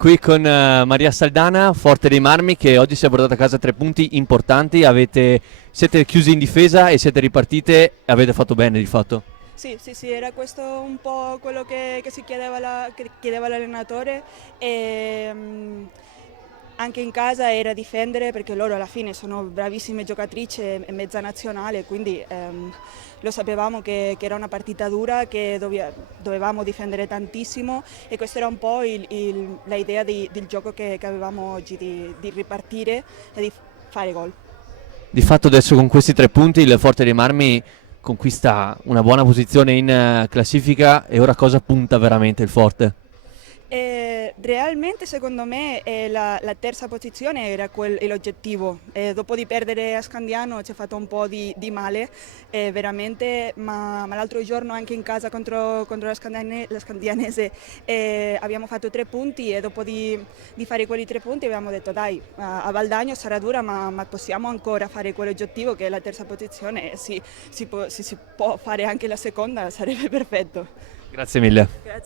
Qui con Maria Saldana, Forte dei Marmi, che oggi si è portata a casa 3 punti importanti. Siete chiusi in difesa e siete ripartite e avete fatto bene di fatto. Sì, sì, sì, era questo un po' quello che si chiedeva, che chiedeva l'allenatore e anche in casa era difendere perché loro alla fine sono bravissime giocatrici e mezza nazionale, quindi lo sapevamo che era una partita dura, che dovevamo difendere tantissimo e questa era un po' la idea del gioco che avevamo oggi, di ripartire e di fare gol. Di fatto adesso con questi 3 punti il Forte dei Marmi conquista una buona posizione in classifica e ora cosa punta veramente il Forte? Realmente secondo me la terza posizione era l'oggettivo. Dopo di perdere a Scandiano ci ha fatto un po' di male, veramente, ma l'altro giorno anche in casa contro la Scandianese abbiamo fatto 3 punti e dopo di fare quei 3 punti abbiamo detto dai, a Valdagno sarà dura ma possiamo ancora fare quell'oggettivo che è la terza posizione e se si può fare anche la seconda sarebbe perfetto. Grazie mille. Grazie.